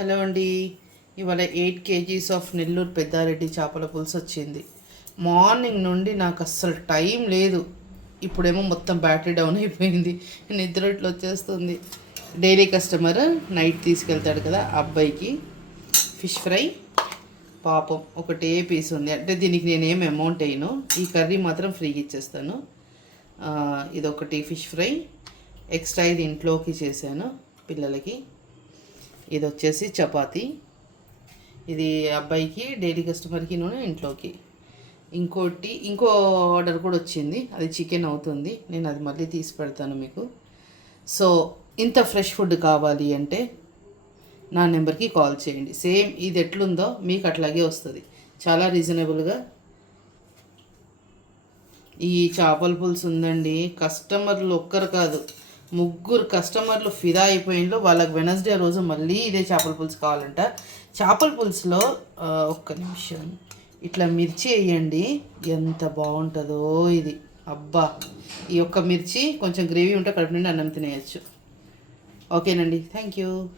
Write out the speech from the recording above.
Hello అండి. ఇవాళ eight KGs of Nellore Peddareddy చేపల పులుసు వచ్చింది. మార్నింగ్ నుండి నాకు అస్సలు టైం లేదు. ఇప్పుడేమో మొత్తం బ్యాటరీ డౌన్ అయిపోయింది. నిద్ర ఇట్లా వచ్చేస్తుంది. డైలీ కస్టమర్ నైట్ తీసుకెళ్తాడు కదా అబ్బాయికి. Fish fry. పాపం ఒకటే పీస్ ఉంది. అంటే దీనికి నేనేం అమౌంట్ అయ్యను ఈ కర్రీ మాత్రం ఫ్రీగా ఇచ్చేస్తాను. ఇదొకటి ఫిష్ ఫ్రై. ఎక్స్ట్రా ఇది ఇంట్లోకి చేశాను పిల్లలకి. ఇది వచ్చేసి చపాతి. ఇది అబ్బాయికి డైలీ కస్టమర్కి నూనె ఇంట్లోకి. ఇంకోటి ఇంకో ఆర్డర్ కూడా వచ్చింది. అది చికెన్ అవుతుంది. నేను అది మళ్ళీ తీసి పెడతాను మీకు. సో ఇంత ఫ్రెష్ ఫుడ్ కావాలి అంటే నా నెంబర్కి కాల్ చేయండి. సేమ్ ఇది ఎట్లుందో మీకు అట్లాగే వస్తుంది. చాలా రీజనబుల్గా ఈ చేపల పులుసు ఉందండి. కస్టమర్లు ఒక్కరు కాదు. ముగ్గురు కస్టమర్లు ఫిదా అయిపోయిండ్రు. వాళ్ళకి వెనస్డే రోజు మళ్ళీ ఇదే చేపల పులుసు కావాలంట. చేపల పులుసులో ఒక్క నిమిషం. ఇట్లా మిర్చి వేయండి. ఎంత బాగుంటుందో ఇది. అబ్బా! ఈ ఒక్క మిర్చి కొంచెం గ్రేవీ ఉంటే కడుపు నుండి అన్నం తినేయచ్చు. ఓకేనండి. Thank you.